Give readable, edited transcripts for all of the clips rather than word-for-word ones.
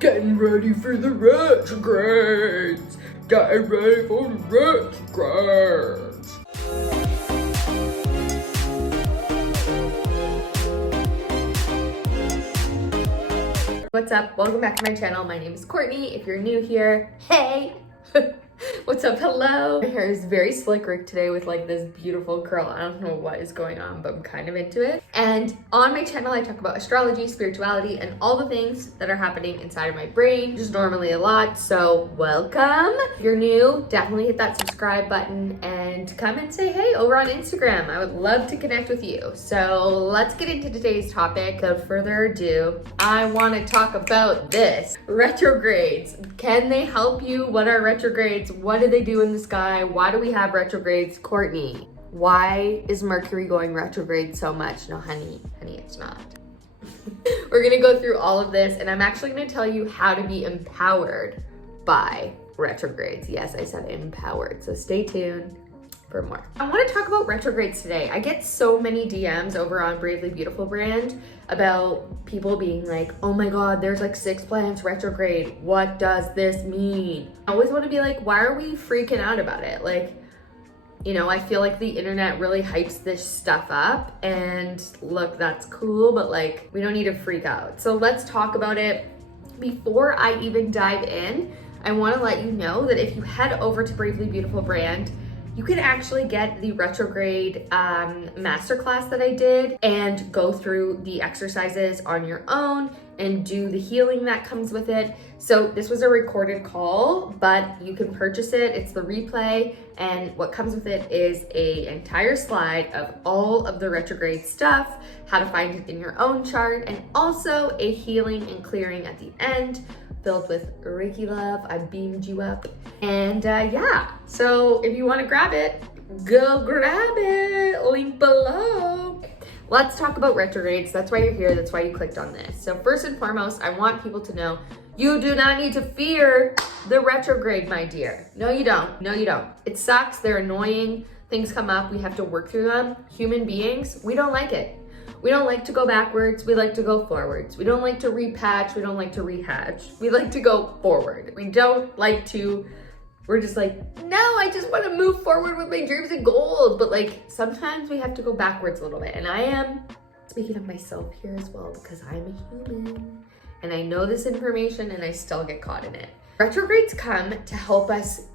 Getting ready for the retrogrades. Getting ready for the retrogrades. What's up? Welcome back to my channel. My name is Courtney. If you're new here, hey! What's up? Hello! My hair is very slick Rick today with like this beautiful curl. I don't know what is going on, but I'm kind of into it. And on my channel, I talk about astrology, spirituality, and all the things that are happening inside of my brain, which is normally a lot. So welcome. If you're new, definitely hit that subscribe button and come and say hey over on Instagram. I would love to connect with you. So let's get into today's topic. Without further ado, I want to talk about this. Retrogrades. Can they help you? What are retrogrades? What do they do in the sky? Why do we have retrogrades? Courtney, why is Mercury going retrograde so much? No, honey, it's not. We're gonna go through all of this, and I'm actually gonna tell you how to be empowered by retrogrades. Yes, I said empowered, so stay tuned for more. I want to talk about retrogrades today. I get so many DMs over on Bravely Beautiful brand about people being like, oh my god, there's like 6 planets retrograde. What does this mean? I always want to be like, why are we freaking out about it? Like, you know, I feel like the internet really hypes this stuff up, and look, that's cool, but like, we don't need to freak out. So let's talk about it. Before I even dive in, I want to let you know that if you head over to Bravely Beautiful brand, you can actually get the retrograde masterclass that I did and go through the exercises on your own and do the healing that comes with it. So this was a recorded call, but you can purchase it. It's the replay, and what comes with it is an entire slide of all of the retrograde stuff, how to find it in your own chart, and also a healing and clearing at the end filled with Reiki love. I beamed you up. And yeah, so if you want to grab it, go grab it. Link below. Let's talk about retrogrades. That's why you're here. That's why you clicked on this. So first and foremost, I want people to know you do not need to fear the retrograde, my dear. No, you don't. No, you don't. It sucks. They're annoying. Things come up. We have to work through them. Human beings, we don't like it. We don't like to go backwards, we like to go forwards. We don't like to repatch, we don't like to rehatch. We like to go forward. We don't like to, we're just like, no, I just want to move forward with my dreams and goals. But like, sometimes we have to go backwards a little bit. And I am speaking of myself here as well, because I'm a human and I know this information and I still get caught in it. Retrogrades come to help us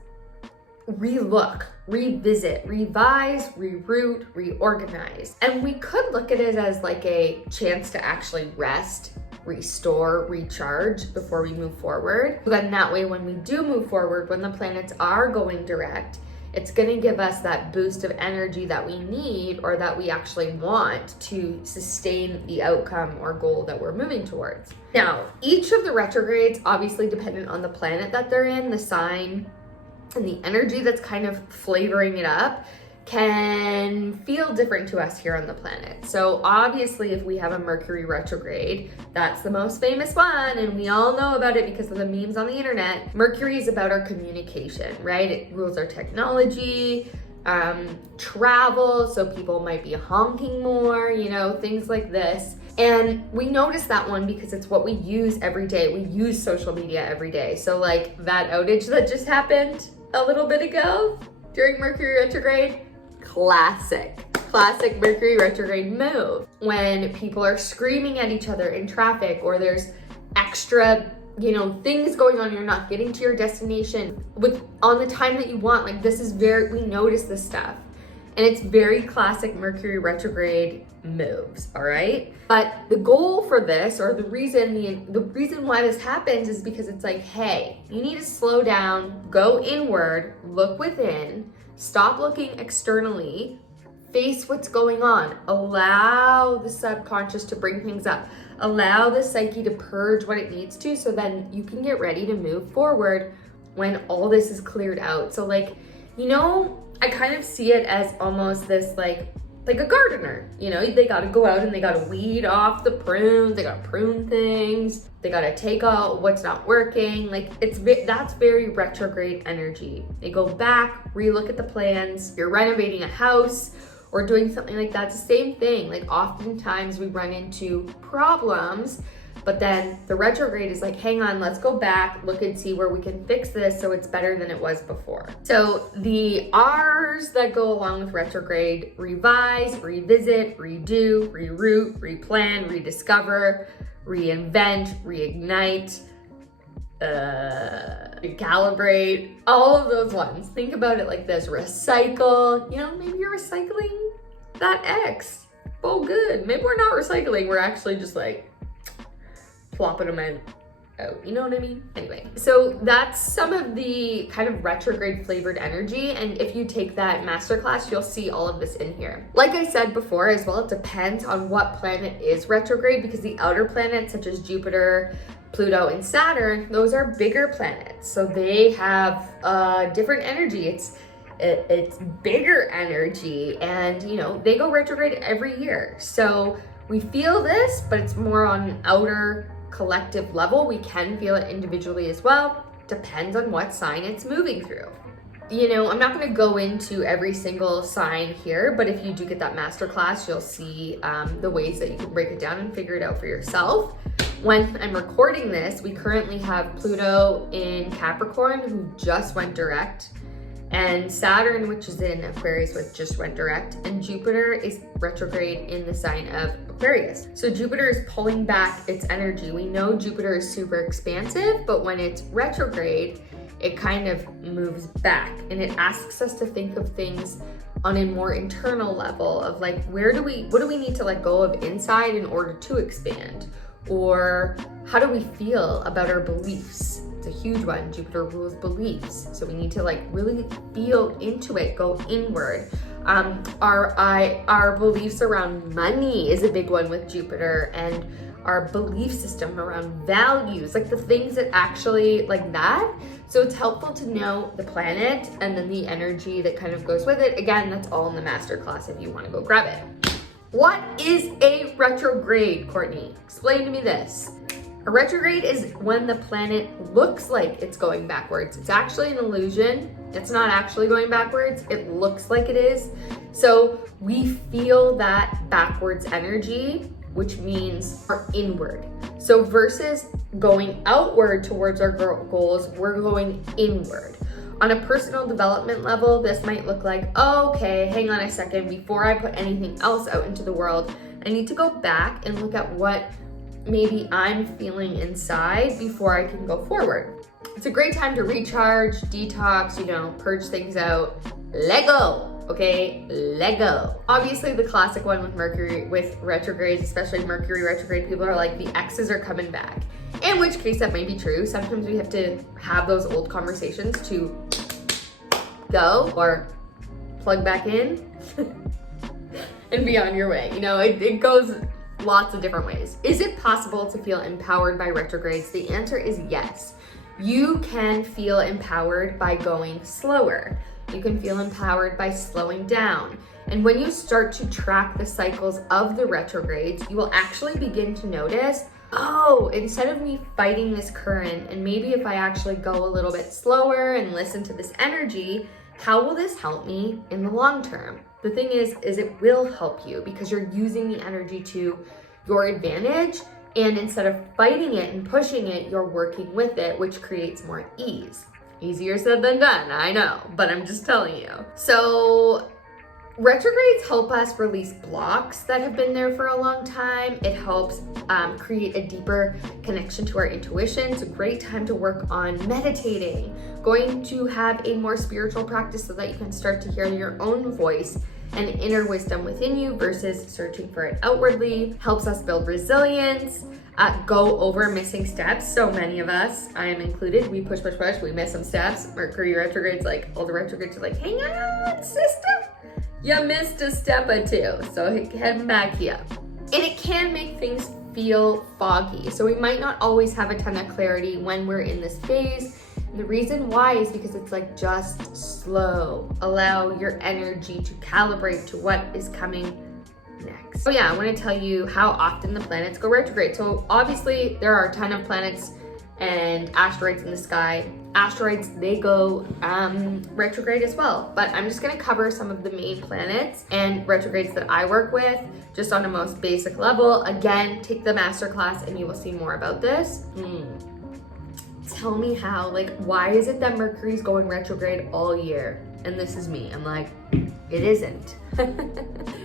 relook, revisit, revise, reroute, reorganize. And we could look at it as like a chance to actually rest, restore, recharge before we move forward. Then that way, when we do move forward, when the planets are going direct, it's gonna give us that boost of energy that we need, or that we actually want, to sustain the outcome or goal that we're moving towards. Now, each of the retrogrades, obviously dependent on the planet that they're in, the sign, and the energy that's kind of flavoring it up, can feel different to us here on the planet. So obviously, if we have a Mercury retrograde, that's the most famous one, and we all know about it because of the memes on the internet. Mercury is about our communication, right? It rules our technology, travel, so people might be honking more, you know, things like this. And we notice that one because it's what we use every day. We use social media every day. So like that outage that just happened a little bit ago during Mercury retrograde, classic Mercury retrograde move. When people are screaming at each other in traffic, or there's extra, you know, things going on, you're not getting to your destination on the time that you want. Like, this is we notice this stuff. And it's very classic Mercury retrograde moves, all right? But the goal for this, or the reason why this happens, is because it's like, hey, you need to slow down, go inward, look within, stop looking externally, face what's going on, allow the subconscious to bring things up, allow the psyche to purge what it needs to, so then you can get ready to move forward when all this is cleared out. So like, you know, I kind of see it as almost this like a gardener, you know, they got to go out and they got to weed off the prunes, they got to prune things, they got to take out what's not working. Like, that's very retrograde energy. They go back, relook at the plans. You're renovating a house or doing something like that. It's the same thing. Like, oftentimes we run into problems But then the retrograde is like, hang on, let's go back, look and see where we can fix this so it's better than it was before. So the R's that go along with retrograde: revise, revisit, redo, reroute, replan, rediscover, reinvent, reignite, recalibrate, all of those ones. Think about it like this: recycle. You know, maybe you're recycling that ex. Oh, good. Maybe we're not recycling. We're actually just like plopping them in. Oh, you know what I mean? Anyway, so that's some of the kind of retrograde flavored energy. And if you take that masterclass, you'll see all of this in here. Like I said before as well, it depends on what planet is retrograde, because the outer planets such as Jupiter, Pluto, and Saturn, those are bigger planets. So they have different energy. It's bigger energy, and you know, they go retrograde every year. So we feel this, but it's more on an outer collective level. We can feel it individually as well. Depends on what sign it's moving through. You know, I'm not going to go into every single sign here, but if you do get that masterclass, you'll see the ways that you can break it down and figure it out for yourself. When I'm recording this, we currently have Pluto in Capricorn, who just went direct, and Saturn, which is in Aquarius, which just went direct, and Jupiter is retrograde in the sign of Aquarius. So Jupiter is pulling back its energy. We know Jupiter is super expansive, but when it's retrograde, it kind of moves back, and it asks us to think of things on a more internal level of like, what do we need to let go of inside in order to expand? Or how do we feel about our beliefs? It's a huge one. Jupiter rules beliefs. So we need to like really feel into it, go inward. Our beliefs around money is a big one with Jupiter, and our belief system around values, like the things that actually like that. So it's helpful to know the planet and then the energy that kind of goes with it. Again, that's all in the masterclass if you want to go grab it. What is a retrograde, Courtney? Explain to me this. A retrograde is when the planet looks like it's going backwards. It's actually an illusion. It's not actually going backwards. It looks like it is. So we feel that backwards energy, which means our inward. So versus going outward towards our goals, we're going inward. On a personal development level, this might look like, oh, okay, hang on a second. Before I put anything else out into the world, I need to go back and look at what maybe I'm feeling inside before I can go forward. It's a great time to recharge, detox, you know, purge things out, let go. Okay, let go. Obviously the classic one with Mercury, with retrogrades, especially Mercury retrograde, people are like, the exes are coming back. In which case that may be true. Sometimes we have to have those old conversations to go or plug back in and be on your way. You know, it goes lots of different ways. Is it possible to feel empowered by retrogrades? The answer is yes. You can feel empowered by going slower. You can feel empowered by slowing down. And when you start to track the cycles of the retrogrades, you will actually begin to notice, oh, instead of me fighting this current, and maybe if I actually go a little bit slower and listen to this energy, how will this help me in the long term? The thing is it will help you because you're using the energy to your advantage. And instead of fighting it and pushing it, you're working with it, which creates more ease. Easier said than done, I know, but I'm just telling you. So retrogrades help us release blocks that have been there for a long time. It helps create a deeper connection to our intuition. It's a great time to work on meditating, going to have a more spiritual practice so that you can start to hear your own voice and inner wisdom within you versus searching for it outwardly. Helps us build resilience, go over missing steps. So many of us, I am included, we push, we miss some steps. Mercury retrogrades, like all the retrogrades are like, hang on, sister, you missed a step or two. So head back here. And it can make things feel foggy. So we might not always have a ton of clarity when we're in this phase. And the reason why is because it's like, just slow. Allow your energy to calibrate to what is coming next. So yeah, I want to tell you how often the planets go retrograde. So obviously there are a ton of planets and asteroids in the sky. Asteroids, they go retrograde as well. But I'm just gonna cover some of the main planets and retrogrades that I work with, just on a most basic level. Again, take the masterclass and you will see more about this. Tell me how, like, why is it that Mercury's going retrograde all year? And this is me, I'm like, it isn't.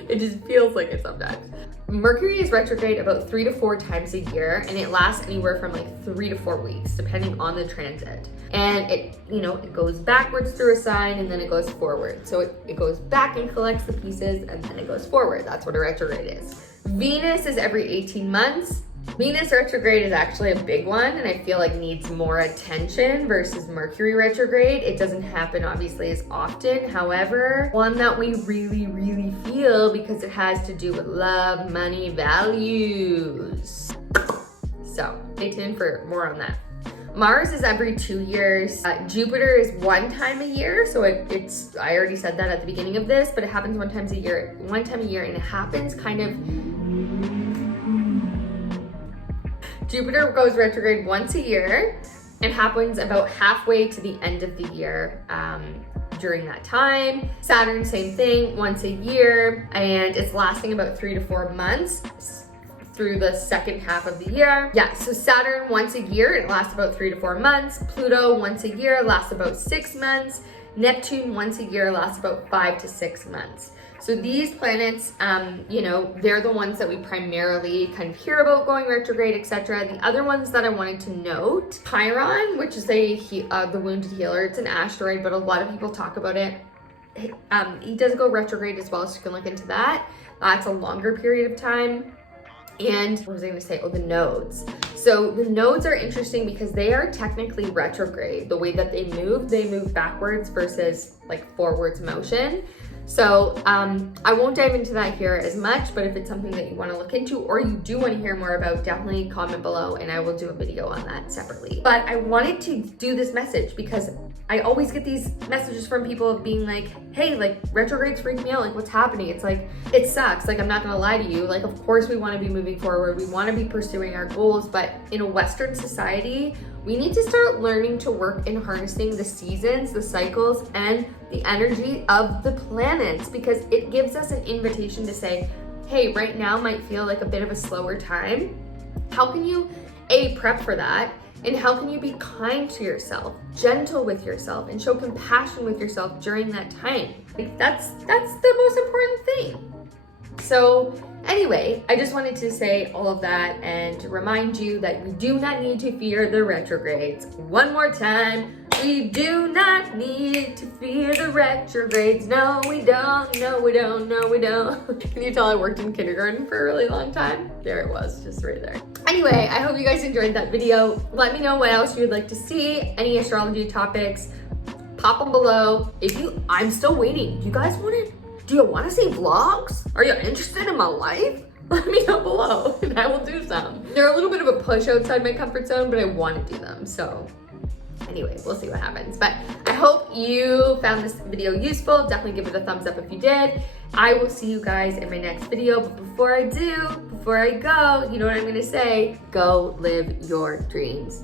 It just feels like it sometimes. Mercury is retrograde about 3 to 4 times a year, and it lasts anywhere from like 3 to 4 weeks, depending on the transit. And it, you know, it goes backwards through a sign and then it goes forward. So it goes back and collects the pieces and then it goes forward. That's what a retrograde is. Venus is every 18 months. Venus retrograde is actually a big one and I feel like needs more attention versus Mercury retrograde. It doesn't happen obviously as often. However, one that we really, really feel because it has to do with love, money, values. So stay tuned for more on that. Mars is every 2 years. Jupiter is 1 time a year. So it's, I already said that at the beginning of this, but it happens 1 time a year, and it happens kind of, Jupiter goes retrograde once a year and happens about halfway to the end of the year during that time. Saturn, same thing, once a year, and it's lasting about 3 to 4 months through the second half of the year. Yeah, so Saturn once a year, it lasts about 3 to 4 months. Pluto once a year, lasts about 6 months. Neptune once a year, lasts about 5 to 6 months. So these planets, you know, they're the ones that we primarily kind of hear about going retrograde, etc. The other ones that I wanted to note, Chiron, which is the wounded healer. It's an asteroid, but a lot of people talk about it. He does go retrograde as well, so you can look into that. That's a longer period of time. And what was I gonna say? Oh, the nodes. So the nodes are interesting because they are technically retrograde. The way that they move backwards versus like forwards motion. So I won't dive into that here as much, but if it's something that you want to look into or you do want to hear more about, definitely comment below and I will do a video on that separately. But I wanted to do this message because I always get these messages from people being like, hey, like retrogrades freak me out, like what's happening? It's like, it sucks, like I'm not gonna lie to you, like of course we want to be moving forward, we want to be pursuing our goals, but in a Western society, we need to start learning to work in harnessing the seasons, the cycles, and the energy of the planets, because it gives us an invitation to say, hey, right now might feel like a bit of a slower time. How can you, A, prep for that? And how can you be kind to yourself, gentle with yourself, and show compassion with yourself during that time? Like that's the most important thing. So anyway, I just wanted to say all of that and to remind you that you do not need to fear the retrogrades. One more time, we do not need to fear the retrogrades. No, we don't, no, we don't, no, we don't. Can you tell I worked in kindergarten for a really long time? There it was, just right there. Anyway, I hope you guys enjoyed that video. Let me know what else you would like to see, any astrology topics, pop them below. I'm still waiting. Do you want to see vlogs? Are you interested in my life? Let me know below and I will do some. They're a little bit of a push outside my comfort zone, but I want to do them. So anyway, we'll see what happens. But I hope you found this video useful. Definitely give it a thumbs up if you did. I will see you guys in my next video. But before I go, you know what I'm gonna say? Go live your dreams.